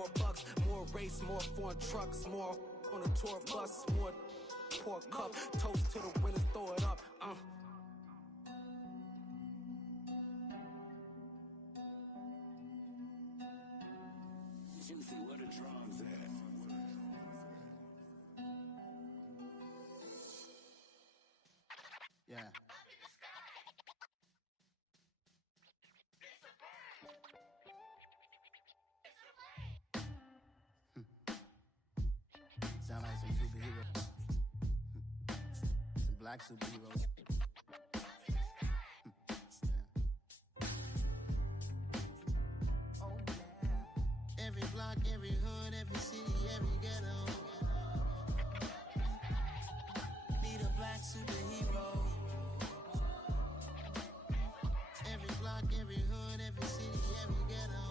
more bucks, more race, more foreign trucks, more on a tour bus, more pour cup, toast to the winners, throw it up. Juicy, where the drums at? Yeah. Sound like some superheroes. Some black superheroes. Oh, yeah. Every block, every hood, every city, every ghetto. Need a black superhero. Every block, every hood, every city, every ghetto.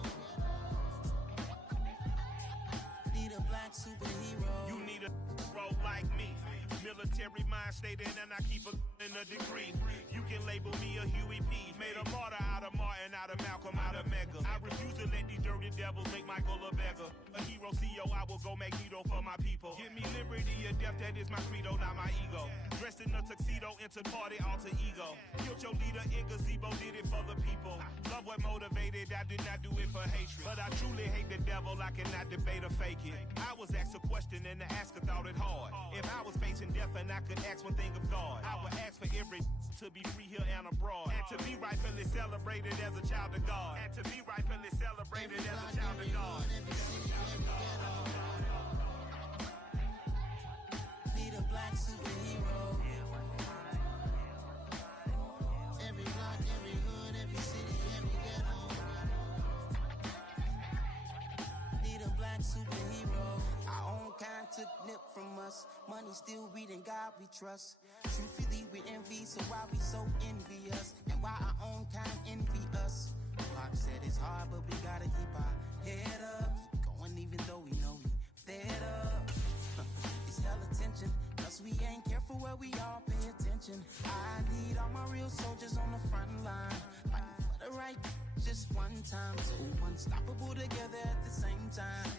Need a black superhero. You need a role like me. Military mind stated, and I keep in a degree. You can label me a Huey P. Made a martyr out of Martin, out of Malcolm, out of Mega. I refuse to let these dirty devils make Michael a beggar. A hero CEO, I will go Magneto for my people. Give me liberty or death, that is my credo, not my ego. Dressed in a tuxedo, into party, alter ego. Killed your leader in gazebo, did it for the people. Love what motivated, I did not do it for hatred. But I truly hate the devil, I cannot debate or fake it. I was asked a question and the asker thought it hard. If I was facing death and I could ask one thing of God, I would ask for every to be free here and abroad, and to be rightfully celebrated as a child of God, and to be rightfully celebrated as a child of God. Need a black superhero. Every block, every hood, every city, every ghetto. Need a black superhero. Our own kind took nip from us. Money still reading, God we trust. Truthfully we envy, so why we so envious? And why our own kind envy us? Block said it's hard, but we gotta keep our head up. Going even though we know we fed up. It's hell attention, cause we ain't careful where we all pay attention. I need all my real soldiers on the front line, fighting for the right just one time. So unstoppable together at the same time,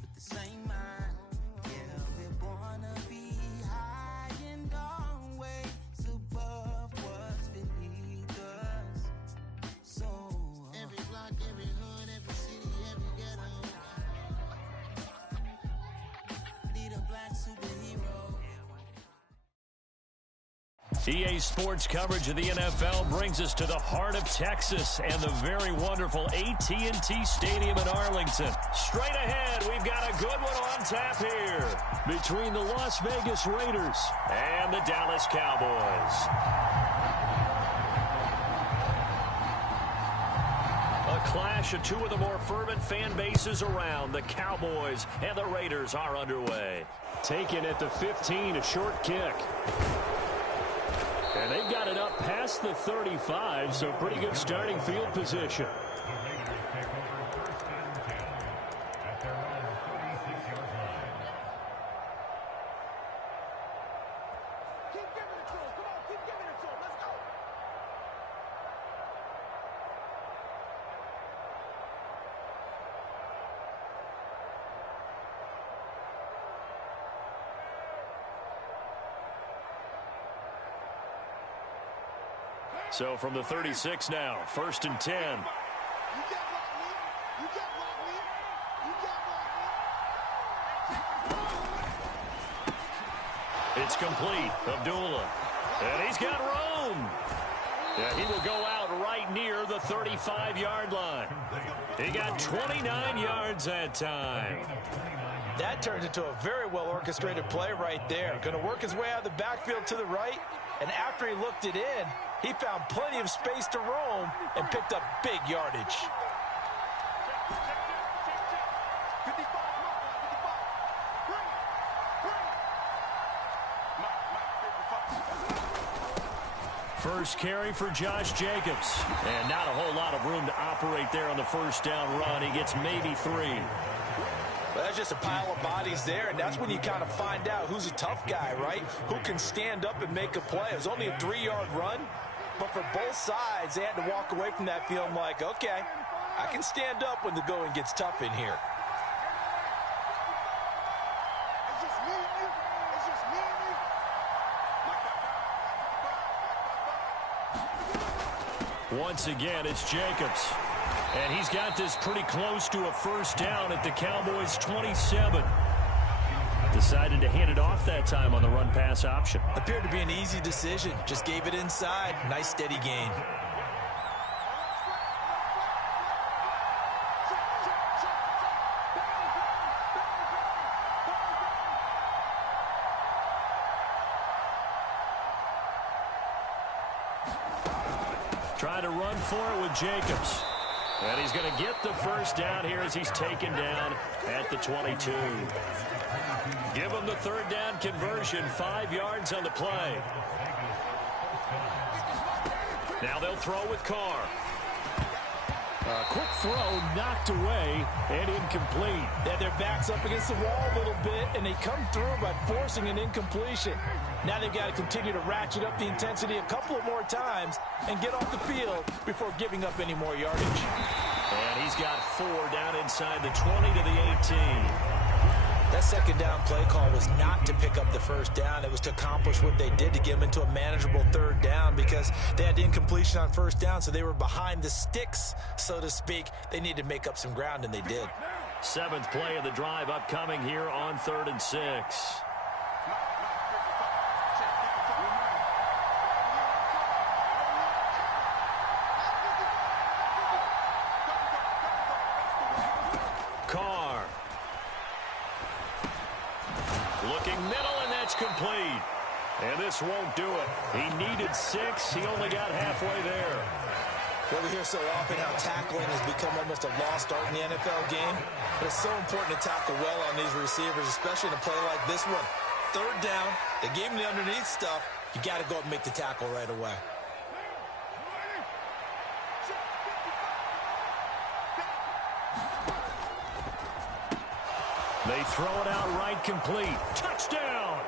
with the same mind. Yeah, we're born to be high and always above what's beneath us. So every block, every hood, every city, every ghetto. Need a black superhero. EA Sports coverage of the NFL brings us to the heart of Texas and the very wonderful AT&T Stadium in Arlington. Straight ahead, we've got a good one on tap here between the Las Vegas Raiders and the Dallas Cowboys. A clash of two of the more fervent fan bases around. The Cowboys and the Raiders are underway. Taken at the 15, a short kick. And they've got it up past the 35, so pretty good starting field position. So from the 36 now, 1st and 10. It's complete. Abdullah. And he's got room. Yeah, he will go out right near the 35-yard line. He got 29 yards that time. That turns into a very well-orchestrated play right there. Going to work his way out of the backfield to the right, and after he looked it in, he found plenty of space to roam and picked up big yardage. First carry for Josh Jacobs. And not a whole lot of room to operate there on the first down run. He gets maybe 3. Well, that's just a pile of bodies there, and that's when you kind of find out who's a tough guy, right? Who can stand up and make a play. It was only a 3-yard run, but for both sides, they had to walk away from that feeling like, okay, I can stand up when the going gets tough in here. Once again, it's Jacobs. And he's got this pretty close to a first down at the Cowboys' 27. Decided to hand it off that time on the run-pass option. Appeared to be an easy decision. Just gave it inside. Nice steady gain. Trying to run for it with Jacobs. And he's going to get the first down here as he's taken down at the 22. Give him the third down conversion, 5 yards on the play. Now they'll throw with Carr. A quick throw knocked away and incomplete. They had their backs up against the wall a little bit, and they come through by forcing an incompletion. Now they've got to continue to ratchet up the intensity a couple of more times and get off the field before giving up any more yardage. And he's got 4 down inside the 20 to the 18. That second down play call was not to pick up the first down. It was to accomplish what they did to get them into a manageable third down because they had incompletion on first down, so they were behind the sticks, so to speak. They needed to make up some ground, and they did. 7th play of the drive upcoming here on 3rd and 6. Carr. Looking middle, and that's complete. And this won't do it. He needed 6. He only got halfway there. Well, we hear so often how tackling has become almost a lost art in the NFL game. But it's so important to tackle well on these receivers, especially in a play like this one. Third down, they gave him the underneath stuff. You got to go up and make the tackle right away. They throw it out right, complete. Touchdown!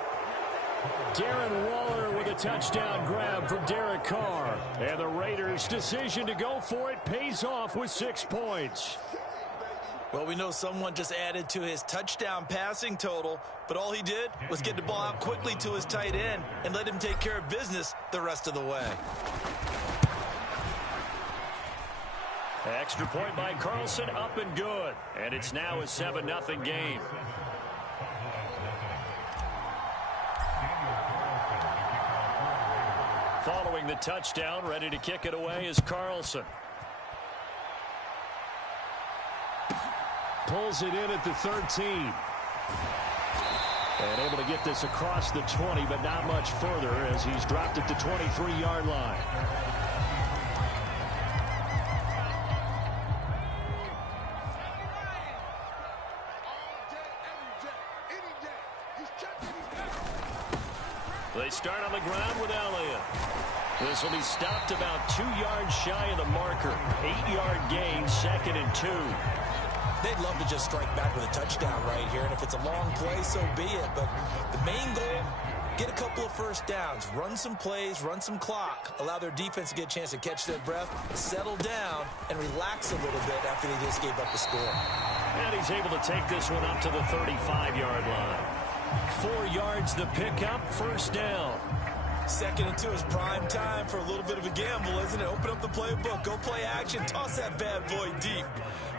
Darren Waller with a touchdown grab for Derek Carr. And the Raiders' decision to go for it pays off with 6 points. Well, we know someone just added to his touchdown passing total, but all he did was get the ball out quickly to his tight end and let him take care of business the rest of the way. Extra point by Carlson, up and good. And it's now a 7-0 game. Following the touchdown, ready to kick it away is Carlson. Pulls it in at the 13. And able to get this across the 20, but not much further as he's dropped at the 23-yard line. They start on the ground with Elliott. This will be stopped about 2 yards shy of the marker. 8-yard gain, 2nd and 2. They'd love to just strike back with a touchdown right here, and if it's a long play, so be it. But the main goal, get a couple of first downs, run some plays, run some clock, allow their defense to get a chance to catch their breath, settle down, and relax a little bit after they just gave up a score. And he's able to take this one up to the 35-yard line. 4 yards the pickup, first down. 2nd and 2 is prime time for a little bit of a gamble, isn't it? Open up the playbook, go play action, toss that bad boy deep.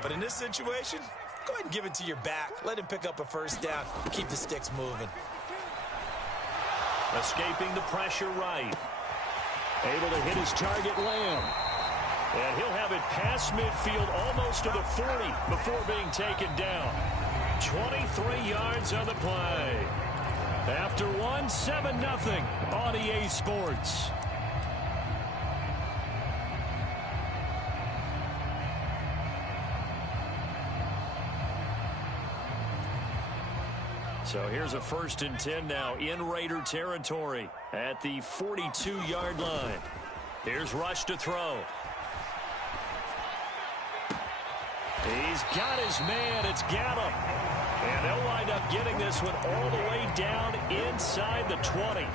But in this situation, go ahead and give it to your back. Let him pick up a first down. Keep the sticks moving. Escaping the pressure right. Able to hit his target, Lamb. And he'll have it past midfield almost to the 40 before being taken down. 23 yards on the play. After 1, 7-0 on EA Sports. So here's a 1st and 10 now in Raider territory at the 42-yard line. Here's Rush to throw. He's got his man. It's Gallup. And they'll wind up getting this one all the way down inside the 20.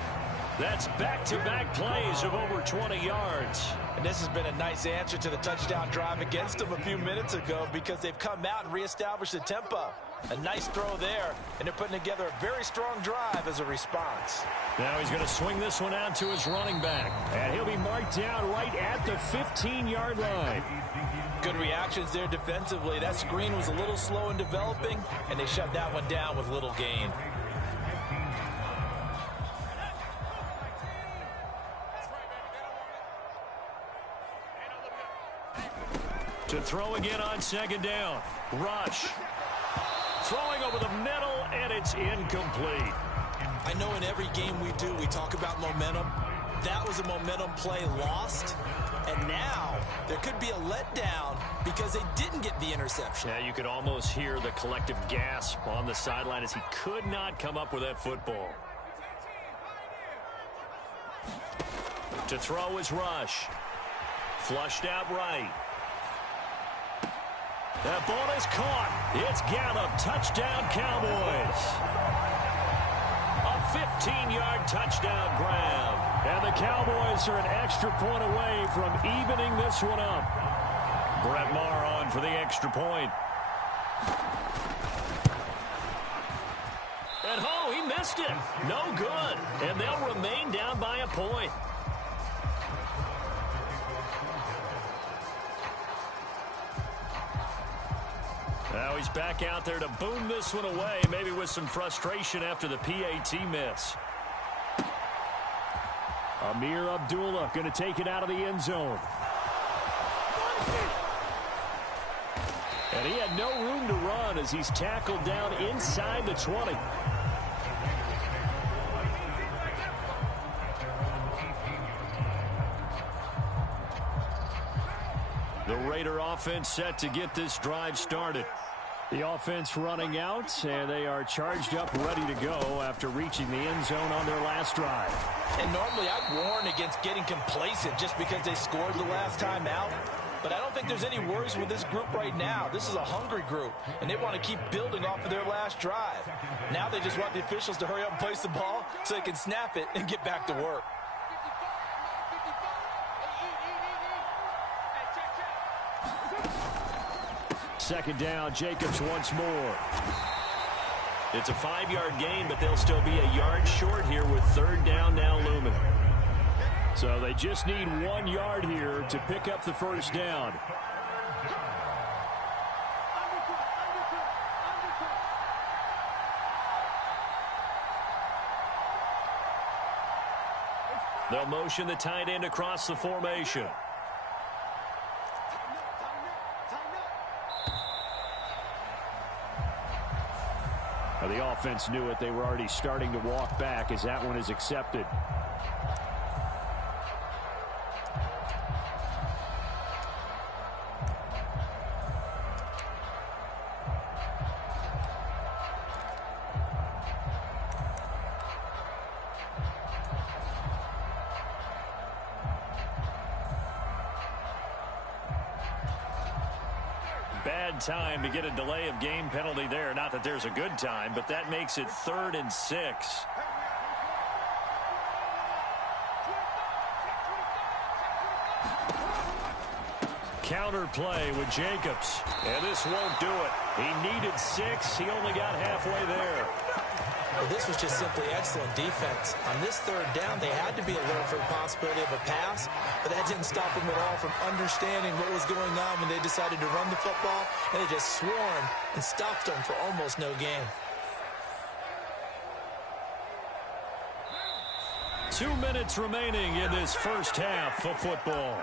That's back-to-back plays of over 20 yards. And this has been a nice answer to the touchdown drive against them a few minutes ago because they've come out and reestablished the tempo. A nice throw there, and they're putting together a very strong drive as a response. Now he's going to swing this one out to his running back. And he'll be marked down right at the 15-yard line. Good reactions there defensively. That screen was a little slow in developing, and they shut that one down with little gain. To throw again on second down. Rush. Throwing over the middle, and it's incomplete. I know in every game we do, we talk about momentum. That was a momentum play lost. And now there could be a letdown because they didn't get the interception. Yeah, you could almost hear the collective gasp on the sideline as he could not come up with that football. To throw is Rush. Flushed out right. That ball is caught. It's Gallup. Touchdown, Cowboys. A 15-yard touchdown grab. And the Cowboys are an extra point away from evening this one up. Brett Maher on for the extra point. And he missed it. No good. And they'll remain down by a point. Now he's back out there to boom this one away, maybe with some frustration after the PAT miss. Amir Abdullah going to take it out of the end zone. And he had no room to run as he's tackled down inside the 20. The Raider offense set to get this drive started. The offense running out, and they are charged up, ready to go after reaching the end zone on their last drive. And normally I'd warn against getting complacent just because they scored the last time out. But I don't think there's any worries with this group right now. This is a hungry group, and they want to keep building off of their last drive. Now they just want the officials to hurry up and place the ball so they can snap it and get back to work. Second down, Jacobs once more. It's a 5-yard gain, but they'll still be a yard short here with third down now looming. So they just need 1 yard here to pick up the first down. They'll motion the tight end across the formation. The offense knew it. They were already starting to walk back as that one is accepted. Bad time to get a delay of game penalty there. Not that there's a good time, but that makes it 3rd and 6. Counter play with Jacobs. And this won't do it. He needed 6. He only got halfway there. Well, this was just simply excellent defense. On this third down, they had to be alert for the possibility of a pass, but that didn't stop them at all from understanding what was going on when they decided to run the football, and they just swarmed and stopped them for almost no gain. 2 minutes remaining in this first half of football.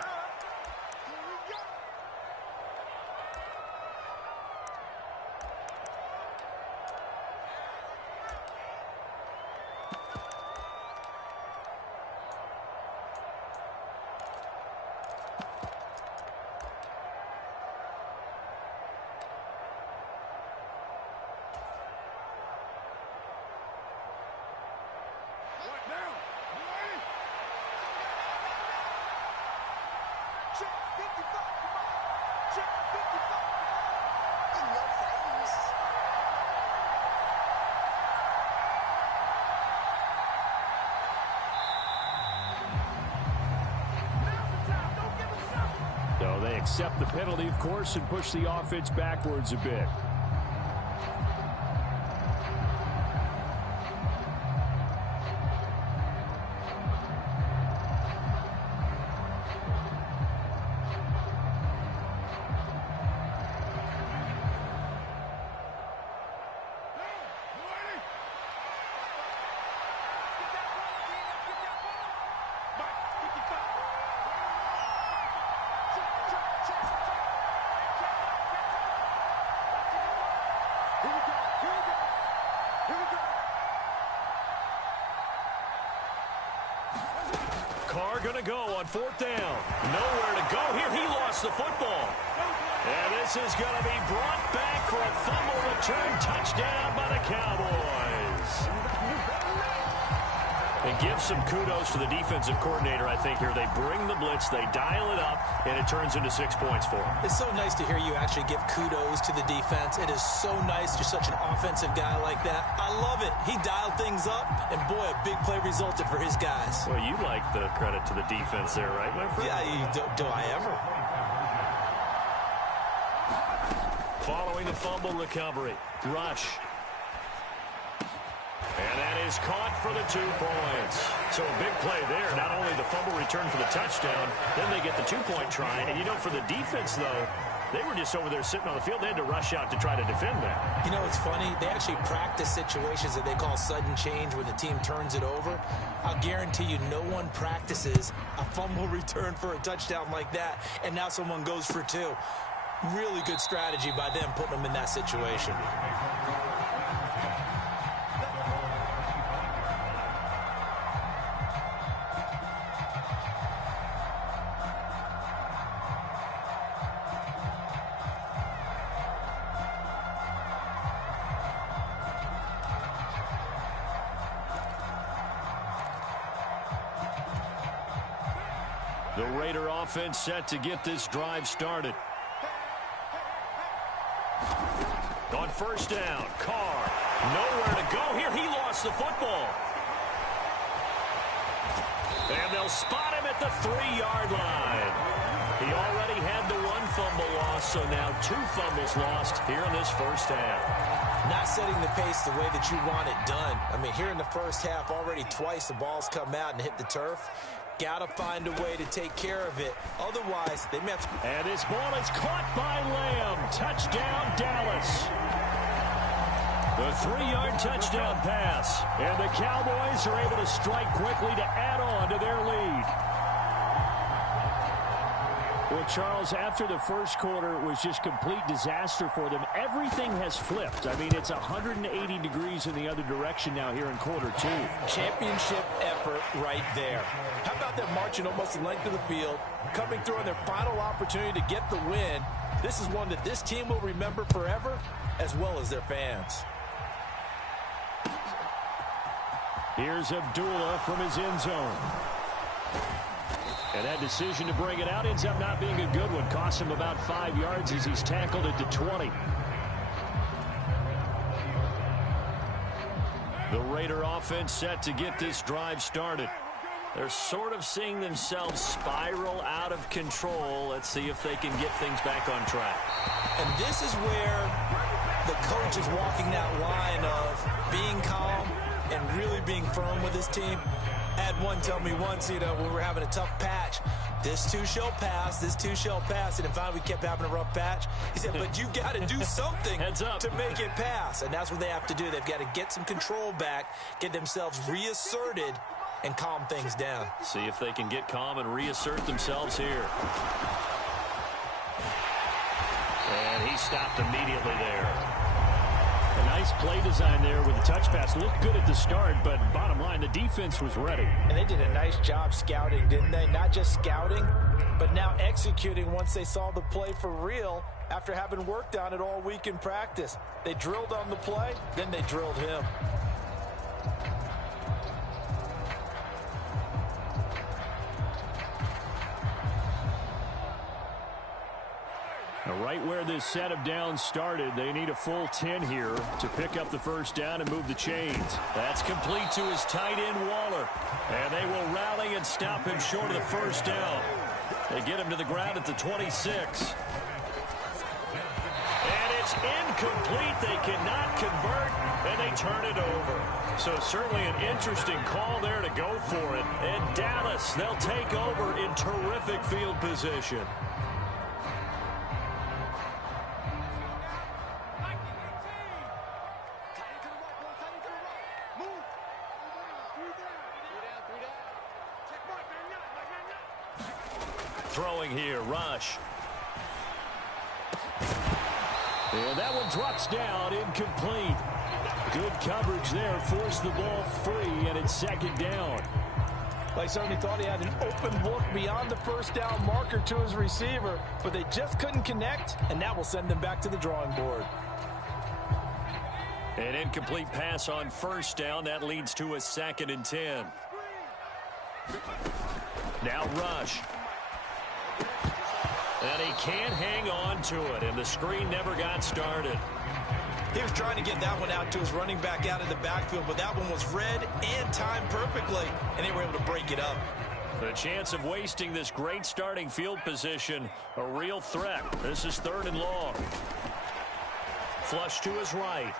accept the penalty, of course, and push the offense backwards a bit. Carr going to go on 4th down. Nowhere to go here. He lost the football. And this is going to be brought back for a fumble return touchdown by the Cowboys. And give some kudos to the defensive coordinator, I think, here. They bring the blitz, they dial it up, and it turns into 6 points for them. It's so nice to hear you actually give kudos to the defense. It is so nice. You're such an offensive guy like that. I love it. He dialed things up, and boy, a big play resulted for his guys. Well, you like the credit to the defense there, right, my friend? Yeah, do I ever? Following the fumble recovery, rush. And that is caught for the 2 points. So a big play there. Not only the fumble return for the touchdown, then they get the 2-point try. And, you know, for the defense, though, they were just over there sitting on the field. They had to rush out to try to defend that. You know, it's funny. They actually practice situations that they call sudden change when the team turns it over. I'll guarantee you no one practices a fumble return for a touchdown like that, and now someone goes for 2. Really good strategy by them putting them in that situation. The Raider offense set to get this drive started. On 1st down, Carr. Nowhere to go here. He lost the football. And they'll spot him at the 3-yard line. He already had the 1 fumble loss, so now 2 fumbles lost here in this first half. Not setting the pace the way that you want it done. I mean, here in the first half, already twice the ball's come out and hit the turf. Got to find a way to take care of it. Otherwise, they may have to... And this ball is caught by Lamb. Touchdown, Dallas. The 3-yard touchdown pass. And the Cowboys are able to strike quickly to add on to their lead. Well, Charles, after the first quarter was just complete disaster for them, everything has flipped. I mean, it's 180 degrees in the other direction now here in quarter 2. Championship effort right there. How about them marching almost the length of the field, coming through on their final opportunity to get the win? This is one that this team will remember forever, as well as their fans. Here's Abdullah from his end zone. And that decision to bring it out ends up not being a good one. Costs him about 5 yards as he's tackled at the 20. The Raider offense set to get this drive started. They're sort of seeing themselves spiral out of control. Let's see if they can get things back on track. And this is where the coach is walking that line of being calm and really being firm with his team. I had one tell me once, you know, when we were having a tough patch, this too shall pass, this too shall pass. And finally we kept having a rough patch. He said, but you got to do something to make it pass. And that's what they have to do. They've got to get some control back, get themselves reasserted, and calm things down. See if they can get calm and reassert themselves here. And he stopped immediately there. A nice play design there with the touch pass. Looked good at the start, but bottom line, the defense was ready. And they did a nice job scouting, didn't they? Not just scouting, but now executing once they saw the play for real after having worked on it all week in practice. They drilled on the play, then they drilled him. Now, right where this set of downs started, they need a full 10 here to pick up the first down and move the chains. That's complete to his tight end, Waller. And they will rally and stop him short of the first down. They get him to the ground at the 26. And it's incomplete. They cannot convert, and they turn it over. So certainly an interesting call there to go for it. And Dallas, they'll take over in terrific field position. Throwing here, Rush. And that one drops down, incomplete. Good coverage there, forced the ball free, and it's second down. Well, he certainly thought he had an open look beyond the first down marker to his receiver, but they just couldn't connect, and that will send them back to the drawing board. An incomplete pass on first down. That leads to a 2nd and 10. Now Rush. And he can't hang on to it, and the screen never got started. He was trying to get that one out to his running back out of the backfield, but that one was read and timed perfectly, and they were able to break it up. The chance of wasting this great starting field position, a real threat. This is 3rd and long. Flush to his right.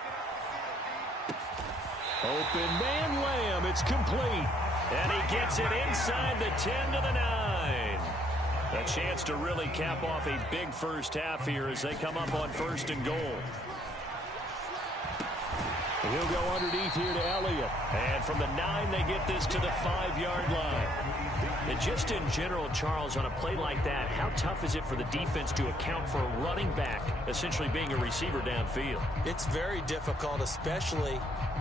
Open man Lamb, it's complete. And he gets it inside the 10 to the 9. A chance to really cap off a big first half here as they come up on 1st and goal. He'll go underneath here to Elliott. And from the 9, they get this to the 5-yard line. And just in general, Charles, on a play like that, how tough is it for the defense to account for a running back essentially being a receiver downfield? It's very difficult, especially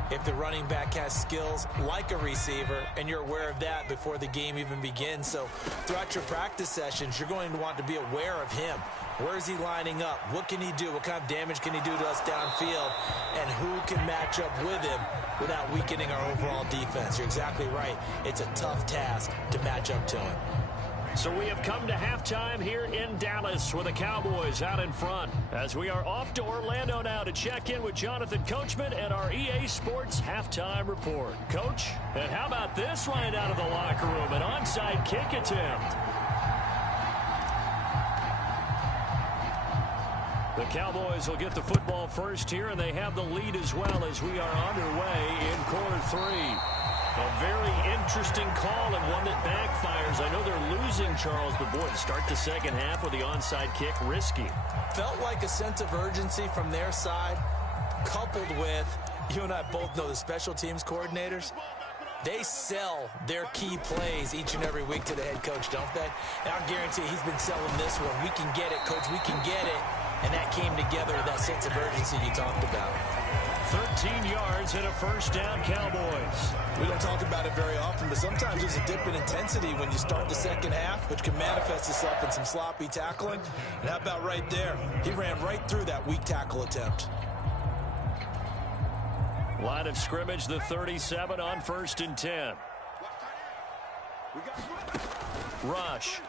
if the running back has skills like a receiver, and you're aware of that before the game even begins. So throughout your practice sessions, you're going to want to be aware of him. Where is he lining up? What can he do? What kind of damage can he do to us downfield? And who can match up with him without weakening our overall defense? You're exactly right. It's a tough task to match up to him. So we have come to halftime here in Dallas with the Cowboys out in front, as we are off to Orlando now to check in with Jonathan Coachman and our EA Sports halftime report. Coach, and how about this right out of the locker room? An onside kick attempt. The Cowboys will get the football first here, and they have the lead as well as we are underway in quarter 3. A very interesting call and one that backfires. I know they're losing, Charles, but boy, to start the second half with the onside kick, risky. Felt like a sense of urgency from their side, coupled with, you and I both know the special teams coordinators, they sell their key plays each and every week to the head coach, don't they? And I guarantee he's been selling this one. We can get it, coach, we can get it. And that came together with that sense of urgency you talked about. 13 yards and a first down, Cowboys. We don't talk about it very often, but sometimes there's a dip in intensity when you start the second half, which can manifest itself in some sloppy tackling. And how about right there? He ran right through that weak tackle attempt. Line of scrimmage, the 37 on 1st and 10. Rush.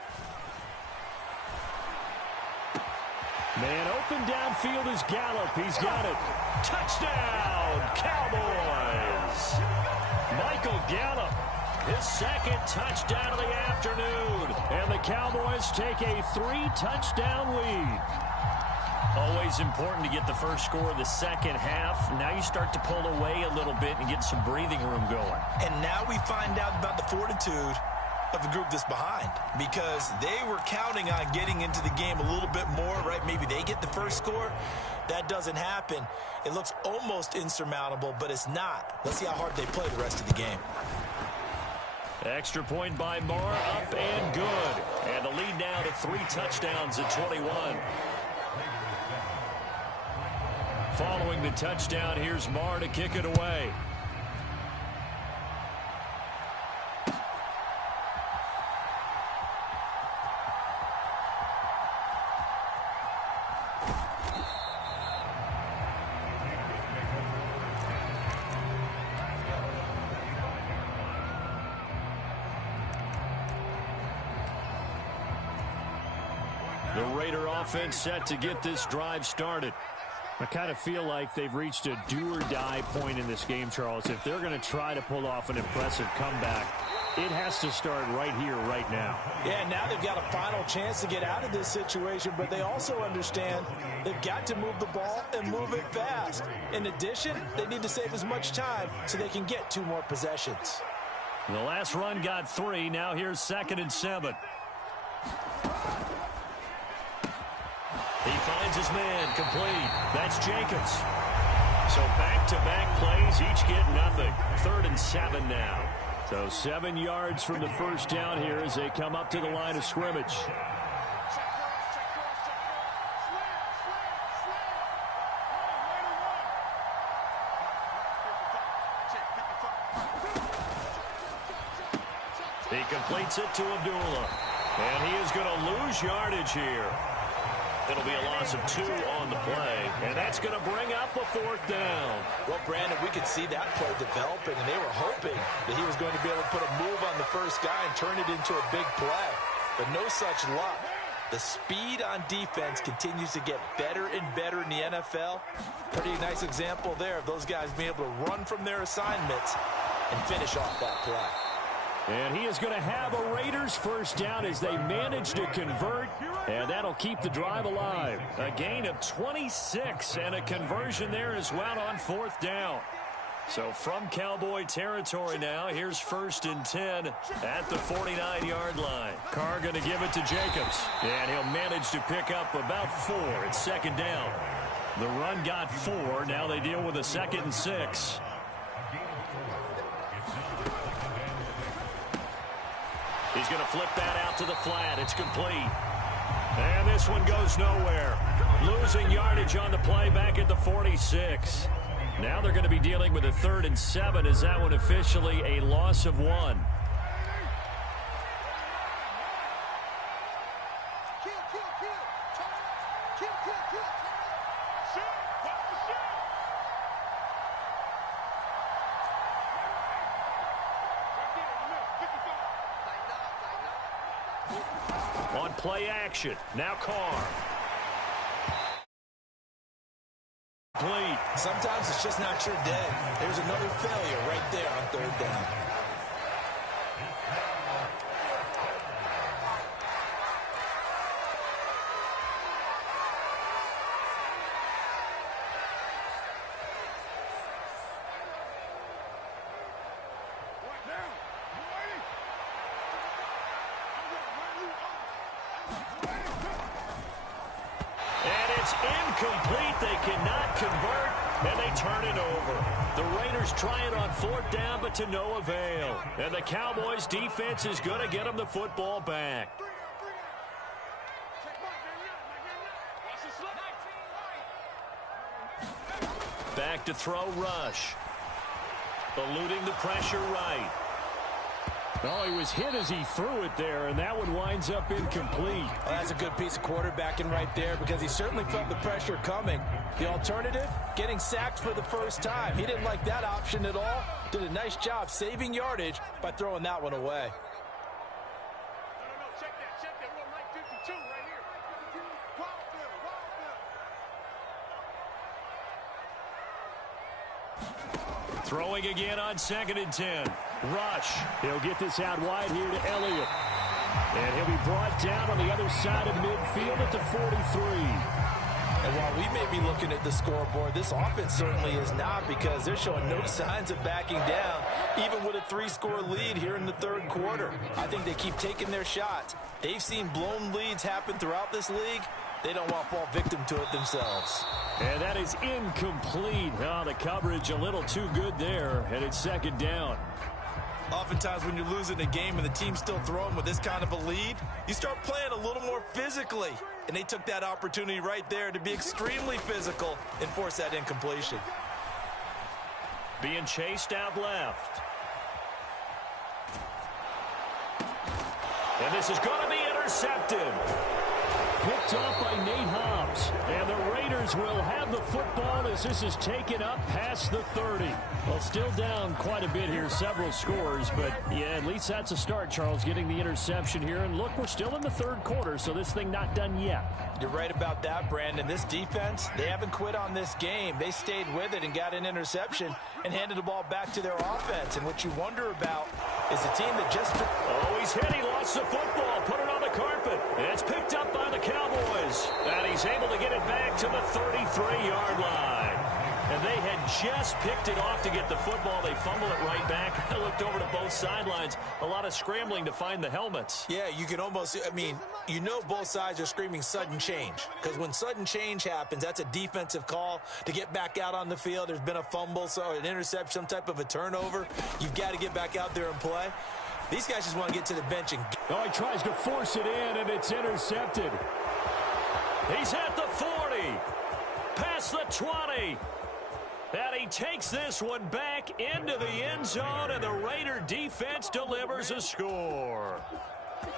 Man open downfield is Gallup. He's got it. Touchdown, Cowboys. Michael Gallup, his 2nd touchdown of the afternoon. And the Cowboys take a 3-touchdown lead. Always important to get the first score of the second half. Now you start to pull away a little bit and get some breathing room going. And now we find out about the fortitude of the group that's behind, because they were counting on getting into the game a little bit more, right? Maybe they get the first score. That doesn't happen. It looks almost insurmountable, but it's not. Let's see how hard they play the rest of the game. Extra point by Marr, up and good. And the lead now to 3 touchdowns at 21. Following the touchdown, here's Marr to kick it away. The Raider offense set to get this drive started. I kind of feel like they've reached a do-or-die point in this game, Charles. If they're going to try to pull off an impressive comeback, It has to start right here, right now. Yeah, now they've got a final chance to get out of this situation, but they also understand they've got to move the ball and move it fast. In addition, they need to save as much time so they can get 2 more possessions. The last run got 3. Now here's 2nd and 7. He finds his man, complete. That's Jacobs. So back-to-back plays, each get nothing. 3rd and 7 now. So 7 yards from the first down here as they come up to the line of scrimmage. He completes it to Abdullah. And he is going to lose yardage here. It'll be a loss of 2 on the play, and that's going to bring up a 4th down. Well, Brandon, we could see that play developing, and they were hoping that he was going to be able to put a move on the first guy and turn it into a big play. But no such luck. The speed on defense continues to get better and better in the NFL. Pretty nice example there of those guys being able to run from their assignments and finish off that play. And he is going to have a Raiders first down as they manage to convert, and that'll keep the drive alive. A gain of 26 and a conversion there as well on 4th down. So from Cowboy territory now, here's 1st and 10 at the 49-yard line. Carr going to give it to Jacobs, and he'll manage to pick up about 4. It's 2nd down. The run got 4. Now they deal with a 2nd and 6. He's going to flip that out to the flat. It's complete. And this one goes nowhere. Losing yardage on the play back at the 46. Now they're going to be dealing with a 3rd and 7 as that one officially a loss of 1. On play action. Now Carr. Complete. Sometimes it's just not your day. There's another failure right there on 3rd down. Incomplete. They cannot convert, and they turn it over. The Raiders try it on 4th down, but to no avail. And the Cowboys' defense is going to get them the football back. Back to throw, Rush. Eluding the pressure right. Oh, he was hit as he threw it there, and that one winds up incomplete. Well, that's a good piece of quarterbacking right there because he certainly felt the pressure coming. The alternative, getting sacked for the first time. He didn't like that option at all. Did a nice job saving yardage by throwing that one away. Check that. We're on line 52 right here. Throwing again on 2nd and 10. Rush. He'll get this out wide here to Elliott. And he'll be brought down on the other side of midfield at the 43. And while we may be looking at the scoreboard, this offense certainly is not because they're showing no signs of backing down, even with a 3-score lead here in the 3rd quarter. I think they keep taking their shots. They've seen blown leads happen throughout this league. They don't want to fall victim to it themselves. And that is incomplete. Oh, the coverage a little too good there, and it's 2nd down. Oftentimes when you're losing a game and the team's still throwing with this kind of a lead, you start playing a little more physically. And they took that opportunity right there to be extremely physical and force that incompletion. Being chased out left. And this is going to be intercepted. picked off by Nate Hobbs. And the Raiders will have the football as this is taken up past the 30. Well, still down quite a bit here, several scores, but yeah, at least that's a start, Charles, getting the interception here. And look, we're still in the third quarter, so this thing not done yet. You're right about that, Brandon. This defense, they haven't quit on this game. They stayed with it and got an interception and handed the ball back to their offense. And what you wonder about is the team that just... Oh, he's hit. He lost the football. Put it on the carpet. It's picked up by the Cowboys. And he's able to get it back to the 33-yard line. And they had just picked it off to get the football. They fumble it right back. I looked over to both sidelines. A lot of scrambling to find the helmets. Yeah, you can almost, I mean, you know both sides are screaming sudden change. Because when sudden change happens, that's a defensive call to get back out on the field. There's been a fumble, so an interception, some type of a turnover. You've got to get back out there and play. These guys just want to get to the bench and... Oh, he tries to force it in, and it's intercepted. He's at the 40. Past the 20. And he takes this one back into the end zone, and the Raider defense delivers a score.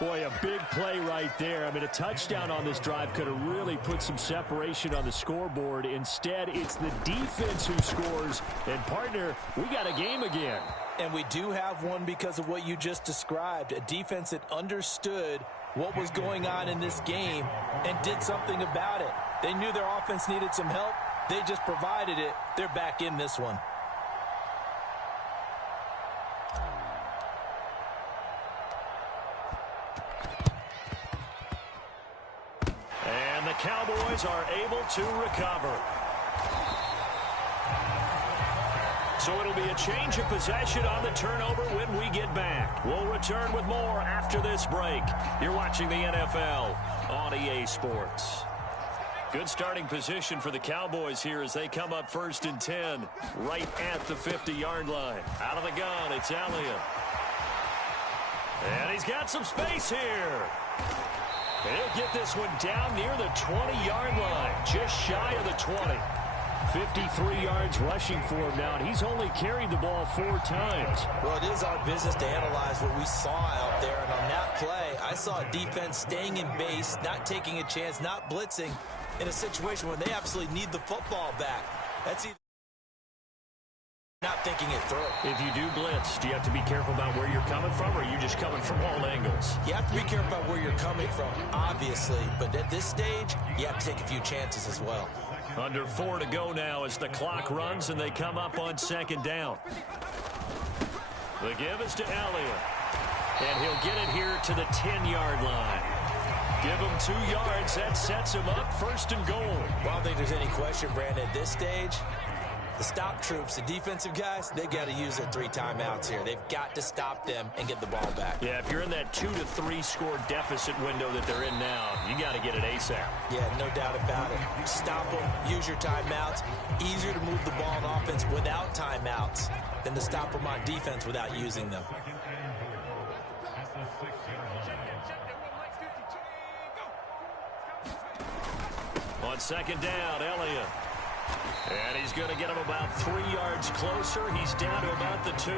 Boy, a big play right there. I mean, a touchdown on this drive could have really put some separation on the scoreboard. Instead, it's the defense who scores. And, partner, we got a game again. And we do have one because of what you just described, a defense that understood what was going on in this game and did something about it. They knew their offense needed some help. They just provided it. They're back in this one. And the Cowboys are able to recover. So it'll be a change of possession on the turnover when we get back. We'll return with more after this break. You're watching the NFL on EA Sports. Good starting position for the Cowboys here as they come up 1st and 10 right at the 50-yard line. Out of the gun, it's Elliott. And he's got some space here. And he'll get this one down near the 20-yard line, just shy of the 20. 53 yards rushing for him now, and he's only carried the ball 4 times. Well, it is our business to analyze what we saw out there, and on that play, I saw a defense staying in base, not taking a chance, not blitzing, in a situation where they absolutely need the football back. That's either not thinking it through. If you do blitz, do you have to be careful about where you're coming from, or are you just coming from all angles? You have to be careful about where you're coming from, obviously, but at this stage, you have to take a few chances as well. Under 4 to go now as the clock runs and they come up on 2nd down. The give is to Elliott. And he'll get it here to the 10-yard line. Give him 2 yards. That sets him up 1st and goal. Well, I don't think there's any question, Brandon, at this stage, the stop troops, the defensive guys, they got to use their 3 timeouts here. They've got to stop them and get the ball back. Yeah, if you're in that 2 to 3 score deficit window that they're in now, you got to get it ASAP. Yeah, no doubt about it. Stop them, use your timeouts. Easier to move the ball on offense without timeouts than to stop them on defense without using them. On 2nd down, Elliott. And he's going to get him about 3 yards closer. He's down to about the 2.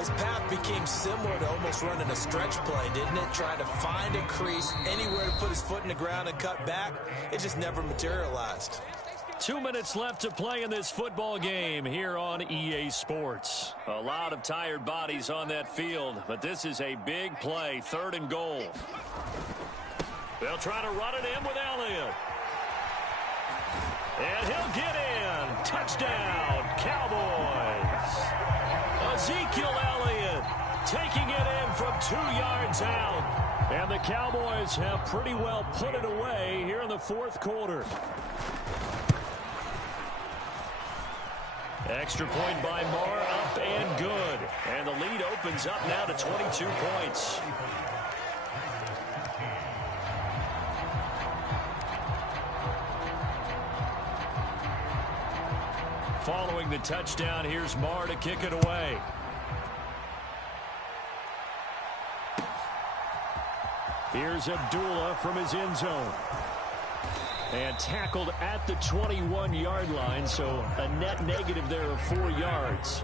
His path became similar to almost running a stretch play, didn't it? Trying to find a crease, anywhere to put his foot in the ground and cut back. It just never materialized. 2 minutes left to play in this football game here on EA Sports. A lot of tired bodies on that field, but this is a big play, 3rd and goal. They'll try to run it in with Elliott. And he'll get in. Touchdown, Cowboys. Ezekiel Elliott taking it in from 2 yards out. And the Cowboys have pretty well put it away here in the 4th quarter. Extra point by Marr, up and good. And the lead opens up now to 22 points. Following the touchdown, here's Marr to kick it away. Here's Abdullah from his end zone. And tackled at the 21-yard line, so a net negative there of 4 yards.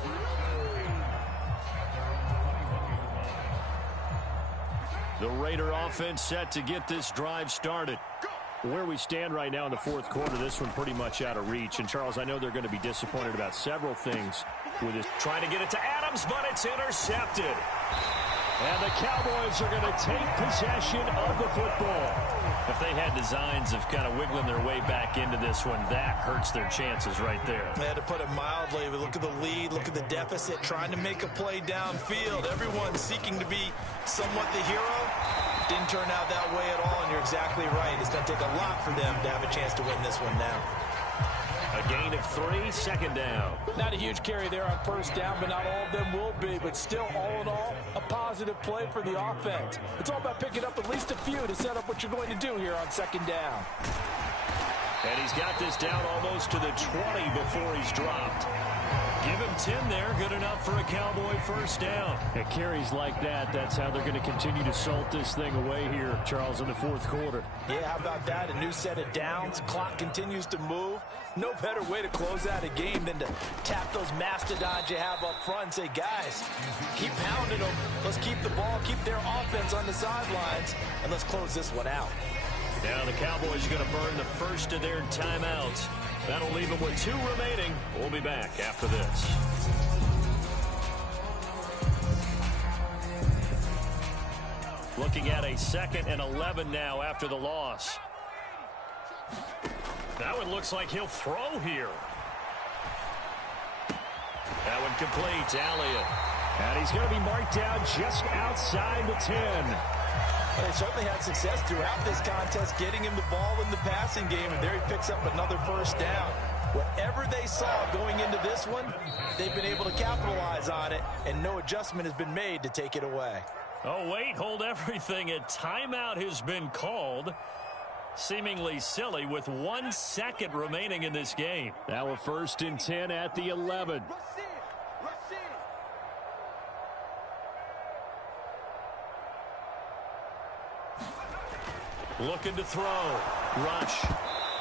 The Raider offense set to get this drive started. Where we stand right now in the fourth quarter, this one pretty much out of reach. And, Charles, I know they're going to be disappointed about several things with this. Trying to get it to Adams, but it's intercepted. And the Cowboys are going to take possession of the football. If they had designs of kind of wiggling their way back into this one, that hurts their chances right there. They had to put it mildly. But look at the lead, look at the deficit, trying to make a play downfield. Everyone seeking to be somewhat the hero. Didn't turn out that way at all, and you're exactly right. It's going to take a lot for them to have a chance to win this one now. A gain of 3, second down. Not a huge carry there on first down, but not all of them will be. But still, all in all, a positive play for the offense. It's all about picking up at least a few to set up what you're going to do here on second down. And he's got this down almost to the 20 before he's dropped. Give him 10 there, good enough for a Cowboy first down. At carries like that, that's how they're going to continue to salt this thing away here, Charles, in the fourth quarter. Yeah, how about that? A new set of downs. Clock continues to move. No better way to close out a game than to tap those mastodons you have up front and say, guys, keep pounding them. Let's keep the ball, keep their offense on the sidelines, and let's close this one out. Now the Cowboys are going to burn the first of their timeouts. That'll leave them with 2 remaining. We'll be back after this. Looking at a 2nd and 11 now after the loss. That one looks like he'll throw here. That one complete. Elliott. And he's going to be marked down just outside the 10. They certainly had success throughout this contest getting him the ball in the passing game, and there he picks up another first down. Whatever they saw going into this one, they've been able to capitalize on it, and no adjustment has been made to take it away. Oh, wait, hold everything. A timeout has been called. Seemingly silly with 1 second remaining in this game. Now a 1st and 10 at the 11. Looking to throw. Rush.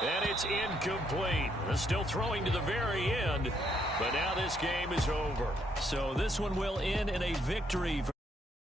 And it's incomplete. Still throwing to the very end. But now this game is over. So this one will end in a victory.